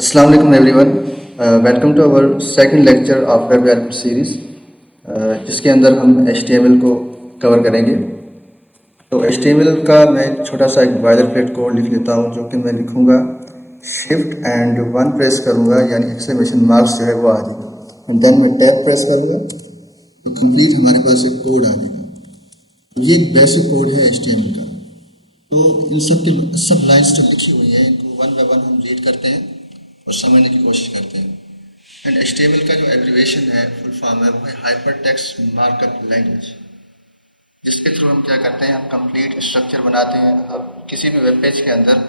Assalamu alaikum everyone. Welcome to our second lecture of Web Development series, जिसके अंदर हम HTML को cover करेंगे। तो HTML का मैं एक छोटा सा एक बॉयलरप्लेट कोड लिख लेता हूँ, जो कि मैं लिखूँगा शिफ्ट एंड 1 प्रेस करूँगा, यानी एक्सक्लेमेशन मार्क्स जो है वो आ जाएगा, एंड देन मैं टैब प्रेस करूँगा तो कंप्लीट हमारे पास एक कोड आ जाएगा। तो ये एक बेसिक कोड है HTML का। तो इन सब लाइन्स जो लिखी हुई हैं इनको वन बाय वन हम रीड करते हैं और समझने की कोशिश करते हैं। एंड HTML का जो एब्रीविएशन है, फुल फॉर्म है, वो है हाइपर टेक्स्ट मार्कअप लैंग्वेज, जिसके थ्रू हम क्या करते हैं, हम कंप्लीट स्ट्रक्चर बनाते हैं। अब किसी भी वेब पेज के अंदर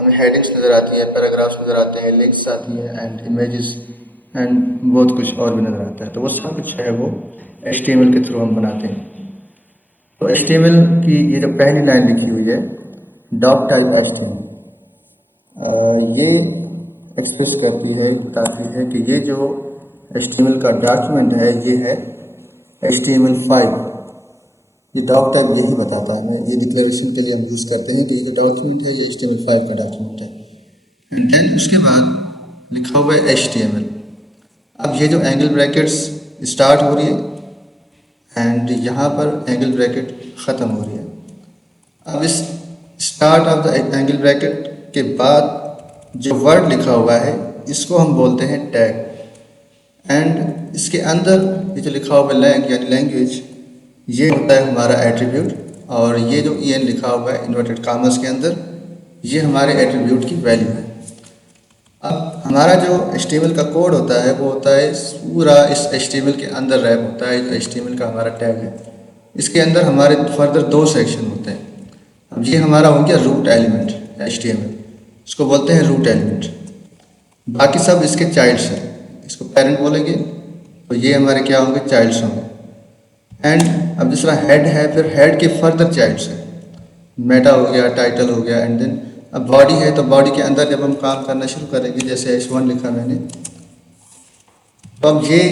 हमें हेडिंग्स नज़र आती है, पैराग्राफ्स नज़र आते हैं, लिंक्स आती हैं एंड इमेजेस एंड बहुत कुछ और भी नज़र आता है। तो वो सब कुछ है वो HTML के थ्रू हम बनाते हैं। तो HTML की ये जो पहली लाइन लिखी हुई है, डॉक टाइप HTML, ये एक्सप्रेस करती है, बताती है कि ये जो HTML का डॉक्यूमेंट है ये है HTML5। ये डॉक टाइप यही बताता है, मैं ये डिक्लेरेशन के लिए हम यूज़ करते हैं कि ये जो डॉक्यूमेंट है ये HTML5 का डॉक्यूमेंट है। एंड देन उसके बाद लिखा हुआ है HTML। अब ये जो एंगल ब्रैकेट्स स्टार्ट हो रही है एंड यहाँ पर एंगल ब्रैकेट ख़त्म हो रही है। अब इस start of the angle bracket के बाद जो वर्ड लिखा हुआ है इसको हम बोलते हैं टैग, एंड इसके अंदर ये जो लिखा हुआ है यानी लैंग्वेज, ये होता है हमारा एट्रीब्यूट, और ये जो en लिखा हुआ है इन्वर्टेड कॉमर्स के अंदर, ये हमारे एट्रीब्यूट की वैल्यू है। अब हमारा जो HTML का कोड होता है वो होता है पूरा इस HTML के अंदर रैप होता है। जो HTML का हमारा टैग है, इसके अंदर हमारे फर्दर 2 सेक्शन होते हैं। अब ये हमारा हो गया रूट एलिमेंट HTML, इसको बोलते हैं रूट एलिमेंट। बाकी सब इसके चाइल्ड्स हैं, इसको पेरेंट बोलेंगे, तो ये हमारे क्या होंगे, चाइल्ड्स होंगे। एंड अब दूसरा हेड है, फिर हेड के फर्दर चाइल्ड्स हैं, मेटा हो गया, टाइटल हो गया, एंड देन अब बॉडी है, तो बॉडी के अंदर जब हम काम करना शुरू करेंगे, जैसे H1 लिखा मैंने, तो अब ये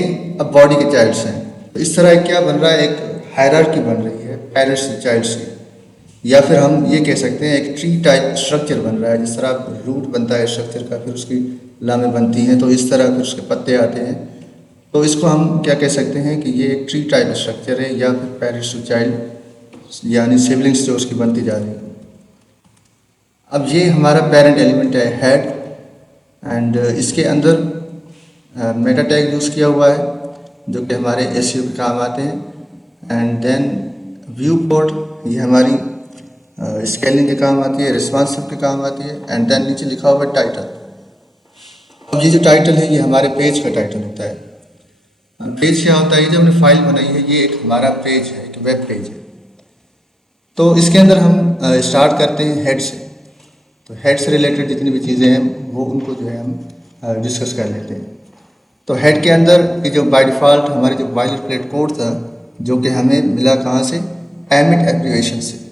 अब बॉडी के चाइल्ड्स हैं। तो इस तरह क्या बन रहा है, एक हायरार्की बन रही है पेरेंट्स से चाइल्ड्स की, या फिर हम ये कह सकते हैं एक ट्री टाइप स्ट्रक्चर बन रहा है। जिस तरह रूट बनता है स्ट्रक्चर का, फिर उसकी लामें बनती हैं, तो इस तरह फिर उसके पत्ते आते हैं। तो इसको हम क्या कह सकते हैं कि ये एक ट्री टाइप स्ट्रक्चर है, या फिर पेरेंट्स टू चाइल्ड यानी सिबलिंग्स जो उसकी बनती जा रही है। अब ये हमारा पेरेंट एलिमेंट है हेड, एंड इसके अंदर मेटा टैग यूज़ किया हुआ है जो कि हमारे SEO के काम आते हैं। एंड देन व्यू पोर्ट, ये हमारी स्केलिंग के काम आती है, रिस्पॉन्सिव के काम आती है। एंड देन नीचे लिखा हुआ है टाइटल। अब ये जो टाइटल है ये हमारे पेज का टाइटल होता है। पेज क्या होता है, ये जो हमने फाइल बनाई है ये एक हमारा पेज है, एक वेब पेज है। तो इसके अंदर हम स्टार्ट करते हैं हेड से। तो हेड से रिलेटेड जितनी भी चीज़ें हैं वो उनको जो है हम डिस्कस कर लेते हैं। तो हेड के अंदर ये जो बाय डिफ़ॉल्ट हमारे जो बॉयलरप्लेट कोड था, जो कि हमें मिला कहाँ से, एमिट एब्रीविएशन से।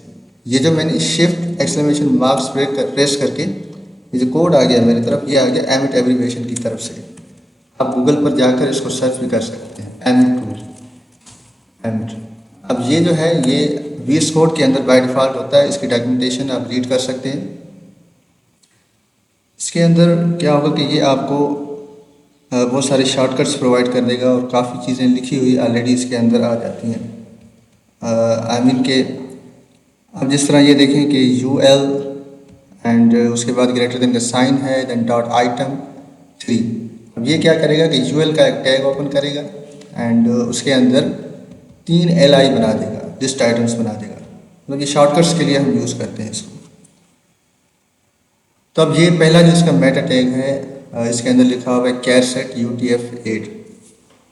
ये जो मैंने शिफ्ट एक्सक्लेमेशन मार्क्स प्रेस करके ये जो कोड आ गया मेरी तरफ, ये आ गया एमिट एब्रीविएशन की तरफ से। आप गूगल पर जाकर इसको सर्च भी कर सकते हैं, एमिट टूल, एमिट। अब ये जो है ये VS कोड के अंदर बाय डिफ़ॉल्ट होता है, इसकी डॉक्यूमेंटेशन आप रीड कर सकते हैं। इसके अंदर क्या होगा कि ये आपको बहुत सारे शॉर्टकट्स प्रोवाइड कर देगा, और काफ़ी चीज़ें लिखी हुई ऑलरेडी इसके अंदर आ जाती हैं। आई मीन के अब जिस तरह ये देखें कि UL एंड उसके बाद ग्रेटर देन का साइन है, देन डॉट आइटम 3। अब ये क्या करेगा कि UL का एक टैग ओपन करेगा एंड उसके अंदर 3 LI बना देगा, लिस्ट आइटम्स बना देगा। मतलब ये शॉर्टकट्स के लिए हम यूज़ करते हैं इसको। तो अब ये पहला जो इसका मेटा टैग है, इसके अंदर लिखा हुआ है कैरसेट UTF-8।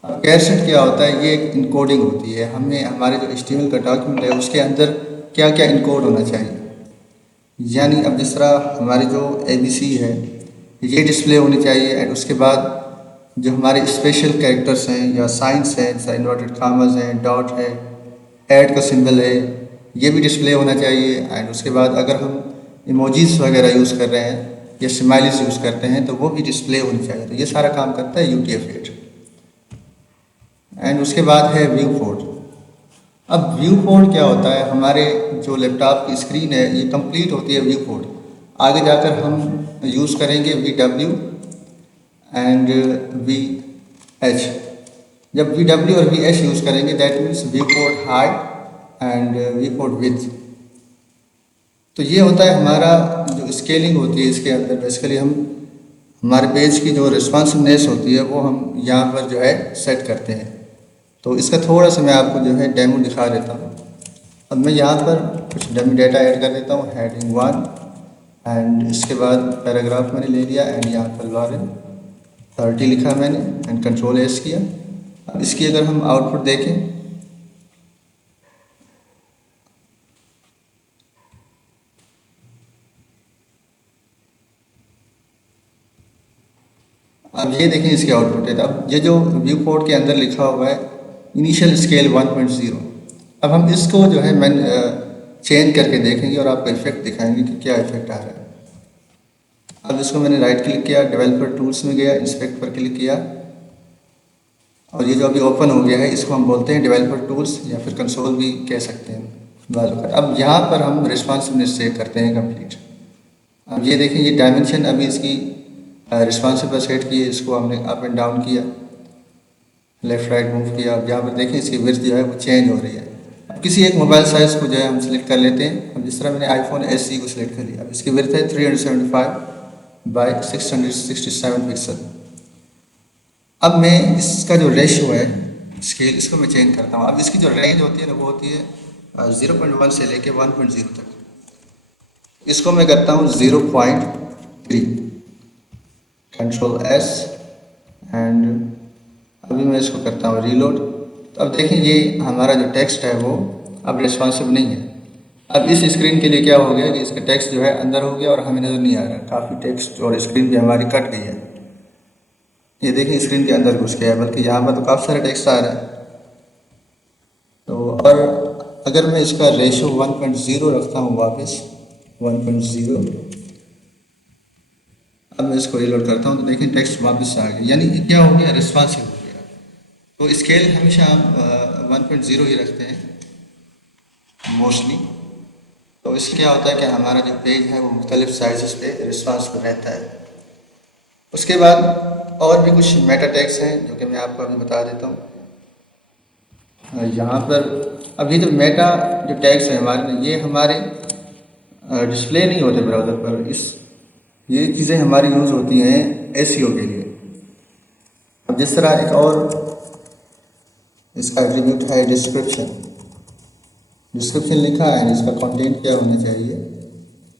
अब कैरसेट क्या होता है, ये एक इनकोडिंग होती है। हमें हमारे जो HTML का डॉक्यूमेंट है उसके अंदर क्या क्या इनकोड होना चाहिए, यानी अब जिस तरह हमारी जो ABC है ये डिस्प्ले होनी चाहिए, एंड उसके बाद जो हमारे स्पेशल कैरेक्टर्स हैं या साइंस हैं, जैसा इन्वर्टेड कॉमास हैं, डॉट है, ऐड का सिंबल है, ये भी डिस्प्ले होना चाहिए। एंड उसके बाद अगर हम इमोजीज वगैरह यूज़ कर रहे हैं या स्माइलीज यूज़ करते हैं तो वो भी डिस्प्ले होनी चाहिए। तो ये सारा काम करता है UTF-8। एंड उसके बाद है व्यू पोर्ट। अब व्यू पोर्ट क्या होता है, हमारे जो लैपटॉप की स्क्रीन है ये कंप्लीट होती है व्यू पोर्ट। आगे जाकर हम यूज़ करेंगे VW एंड वी एच। जब वी डब्ल्यू और वी एच यूज़ करेंगे that means viewport height and viewport width. तो ये होता है हमारा जो स्केलिंग होती है इसके अंदर। बेसिकली हम हमारे पेज की जो रिस्पॉन्सिवनेस होती है वो हम यहाँ पर जो है सेट करते हैं। तो इसका थोड़ा सा मैं आपको जो है डेमो दिखा देता हूँ। अब मैं यहाँ पर कुछ डमी डेटा ऐड कर देता हूँ, हेडिंग 1 एंड इसके बाद पैराग्राफ मैंने ले लिया एंड यहाँ पर लॉरेन 30 लिखा मैंने एंड कंट्रोल एस किया। अब इसकी अगर हम आउटपुट देखें, अब ये देखें इसकी आउटपुट है। अब ये जो व्यू कोड के अंदर लिखा हुआ है इनिशियल स्केल 1.0, अब हम इसको जो है मैं चेंज करके देखेंगे और आपको इफेक्ट दिखाएंगे कि क्या इफेक्ट आ रहा है। अब इसको मैंने राइट क्लिक किया, डेवलपर टूल्स में गया, इंस्पेक्ट पर क्लिक किया और ये जो अभी ओपन हो गया है इसको हम बोलते हैं डेवलपर टूल्स या फिर कंसोल भी कह सकते हैं। अब यहाँ पर हम रिस्पॉन्सिवनेस सेव करते हैं कंप्लीट। अब ये देखें ये डायमेंशन अभी इसकी रिस्पॉन्सिव पर सेट की है, इसको हमने अप एंड डाउन किया, लेफ्ट राइट मूव किया। अब यहाँ पर देखें इसकी विड्थ जो है वो चेंज हो रही है। अब किसी एक मोबाइल साइज़ को जो है हम सिलेक्ट कर लेते हैं। अब जिस तरह मैंने आईफोन SE को सिलेक्ट कर लिया, अब इसकी विड्थ है 375 बाई 667 पिक्सल। अब मैं इसका जो रेशियो है स्केल इसको मैं चेंज करता हूँ। अब इसकी जो रेंज होती है ना वो होती है 0.1 से लेके 1.0 तक। इसको मैं करता हूँ 0.3, कंट्रोल S एंड अभी मैं इसको करता हूँ रीलोड। तो अब देखें ये हमारा जो टेक्स्ट है वो अब रिस्पॉन्सिव नहीं है। अब इस स्क्रीन के लिए क्या हो गया कि इसका टेक्स्ट जो है अंदर हो गया और हमें नज़र नहीं आ रहा, काफ़ी टेक्स्ट और स्क्रीन भी हमारी कट गई है। ये देखें स्क्रीन के अंदर घुस गया है, बल्कि यहाँ पर तो काफ़ी सारा टेक्स्ट आ रहा है। तो और अगर मैं इसका रेशो 1.0 रखता हूँ वापस 1.0, अब मैं इसको रीलोड करता हूँ तो देखें टेक्स्ट वापस आ गया, यानी क्या हो गया, रिस्पॉन्सिव हो गया। तो स्केल हमेशा आप 1.0 ही रखते हैं मोस्टली। तो इससे क्या होता है कि हमारा जो पेज है वो मुख्तलिफ साइज़ पे रिस्पॉन्सिव रहता है। उसके बाद और भी कुछ मेटा टैग्स हैं जो कि मैं आपको अभी बता देता हूँ। यहाँ पर अभी जो मेटा जो टैग्स हैं हमारे, ये हमारे डिस्प्ले नहीं होते ब्राउज़र पर। ये चीज़ें हमारी यूज़ होती हैं SEO के लिए। अब जिस तरह एक और इसका एट्रीब्यूट है डिस्क्रिप्शन लिखा है, इसका कंटेंट क्या होना चाहिए।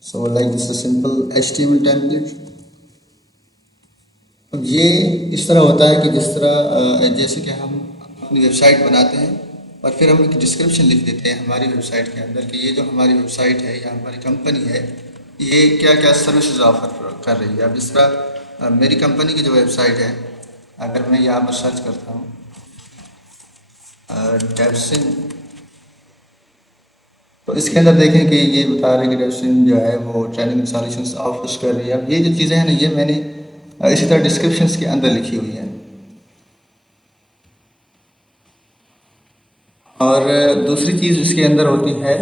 So like this simple HTML template. अब ये इस तरह होता है कि जिस तरह जैसे कि हम अपनी वेबसाइट बनाते हैं और फिर हम एक डिस्क्रिप्शन लिख देते हैं हमारी वेबसाइट के अंदर कि ये जो हमारी वेबसाइट है या हमारी कंपनी है ये क्या क्या सर्विसेज ऑफर कर रही है। अब इस तरह मेरी कंपनी की जो वेबसाइट है, अगर मैं यहाँ पर सर्च करता हूँ डेवसिन, तो इसके अंदर देखें कि ये बता रहे हैं कि डेवसिन जो है वो ट्रेनिंग सॉल्यूशंस ऑफर कर रही है। अब ये जो चीज़ें हैं ना ये मैंने इसी तरह डिस्क्रिप्शंस के अंदर लिखी हुई हैं। और दूसरी चीज़ इसके अंदर होती है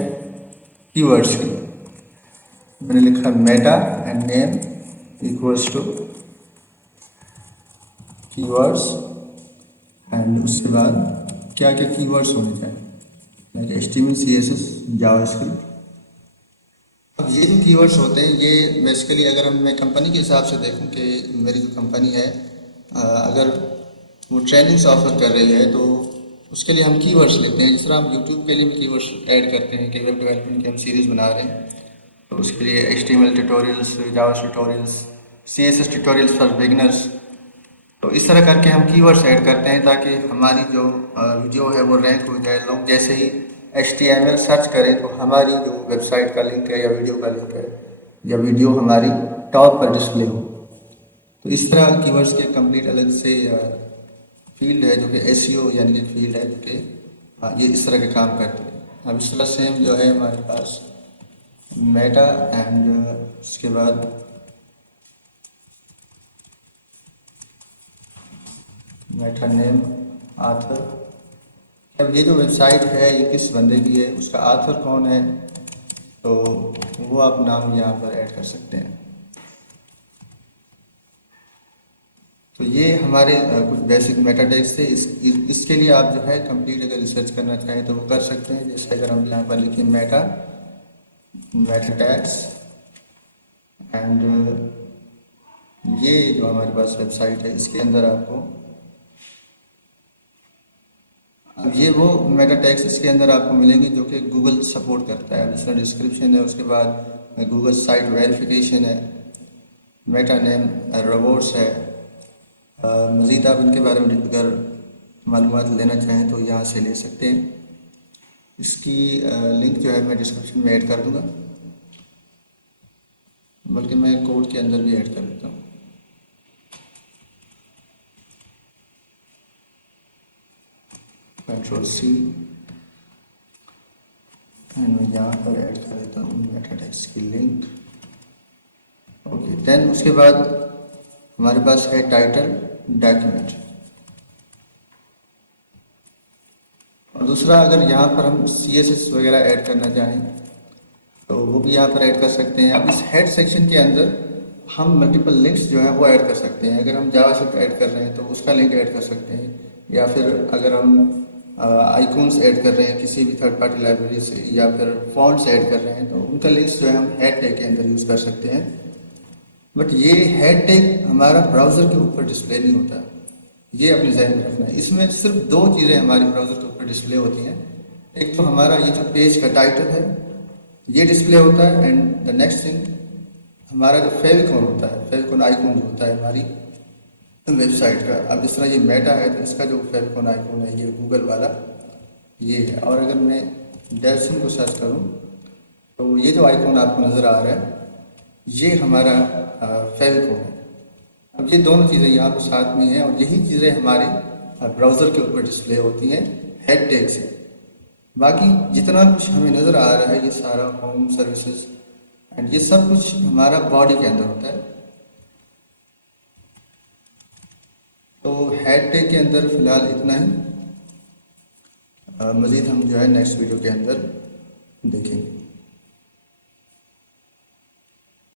कीवर्ड्स की। मैंने लिखा meta and name equals to keywords एंड उसके बाद क्या क्या कीवर्ड्स होने चाहिए, लाइक HTML CSS जावास्क्रिप्ट। अब ये जो कीवर्ड्स होते हैं ये बेसिकली अगर मैं कंपनी के हिसाब से देखूं कि मेरी जो कंपनी है अगर वो ट्रेनिंग्स ऑफर कर रही है तो उसके लिए हम कीवर्ड्स लेते हैं। जिस तरह हम यूट्यूब के लिए भी कीवर्ड्स ऐड करते हैं कि वेब डेवलपमेंट की हम सीरीज़ बना रहे हैं तो उसके लिए HTML tutorials, Java tutorials, CSS tutorials for beginners. तो इस तरह करके हम कीवर्ड्स ऐड करते हैं ताकि हमारी जो वीडियो है वो रैंक हो जाए। लोग जैसे ही HTML सर्च करें तो हमारी जो वेबसाइट का लिंक है या वीडियो का लिंक है या वीडियो हमारी टॉप पर डिस्प्ले हो। तो इस तरह कीवर्ड्स के कंप्लीट अलग से फील्ड है जो कि SEO यानी कि फील्ड है जो कि ये इस तरह के काम करते हैं। अब इस तरह सेम जो है हमारे पास मेटा एंड इसके बाद मेटा नेम आथर। अब ये जो वेबसाइट है ये किस बंदे की है, उसका आथर कौन है, तो वो आप नाम यहाँ पर ऐड कर सकते हैं। तो ये हमारे कुछ बेसिक मेटा टैग्स थे। इसके लिए आप जो है कंप्लीट अगर रिसर्च करना चाहें तो वो कर सकते हैं। जैसे अगर हम यहाँ पर लिखें मेटा टैग्स एंड ये जो हमारे पास वेबसाइट है इसके अंदर आपको अब ये वो मेटा टैग्स इसके अंदर आपको मिलेंगे जो कि गूगल सपोर्ट करता है। इसमें डिस्क्रिप्शन है, उसके बाद गूगल साइट वेरिफिकेशन है, मेटा नेम रिवॉर्ड्स है। मज़ीद आप इनके बारे में अगर मालूमात लेना चाहें तो यहाँ से ले सकते हैं। इसकी लिंक जो है मैं डिस्क्रिप्शन में ऐड कर दूँगा, बल्कि मैं कोड के अंदर भी ऐड कर देता हूँ। Ctrl+C एंड मैं यहाँ पर ऐड कर देता हूँ मेटा टैग्स की लिंक। ओके, देन उसके बाद हमारे पास है टाइटल डॉक्यूमेंट। और दूसरा, अगर यहाँ पर हम CSS वगैरह ऐड करना चाहें तो वो भी यहाँ पर ऐड कर सकते हैं। अब इस हेड सेक्शन के अंदर हम मल्टीपल लिंक्स जो है वो ऐड कर सकते हैं। अगर हम जावास्क्रिप्ट ऐड कर रहे हैं तो उसका लिंक ऐड कर सकते हैं, या फिर अगर हम आइकॉन्स ऐड कर रहे हैं किसी भी थर्ड पार्टी लाइब्रेरी से, या फिर फॉन्ट्स ऐड कर रहे हैं तो उनका लिंक्स जो है हम हेड टैग के अंदर यूज़ कर सकते हैं। बट ये हेड टैग हमारा ब्राउज़र के ऊपर डिस्प्ले नहीं होता, ये अपने जहन में रखना है। इसमें सिर्फ दो चीज़ें हमारे ब्राउज़र के ऊपर डिस्प्ले होती हैं। एक तो हमारा ये जो पेज का टाइटल है ये डिस्प्ले होता है, एंड द नेक्स्ट थिंग हमारा जो फेविकॉन होता है, फेविकॉन आइकॉन जो होता है हमारी वेबसाइट का। अब जिस तरह ये मेटा है तो इसका जो फेविकॉन आइकॉन है ये गूगल वाला ये है। और अगर मैं डेल्सिन को सर्च करूं तो ये जो आइकॉन आपको नज़र आ रहा है ये हमारा फेविकॉन है। अब ये दोनों चीज़ें यहाँ पर साथ में हैं और यही चीज़ें हमारे ब्राउज़र के ऊपर डिस्प्ले होती हैं हेड टैग से। बाकी जितना कुछ हमें नज़र आ रहा है ये सारा होम सर्विसेज एंड ये सब कुछ हमारा बॉडी के अंदर होता है। तो हेड टैग के अंदर फिलहाल इतना ही। मज़ीद हम जो है नेक्स्ट वीडियो के अंदर देखेंगे।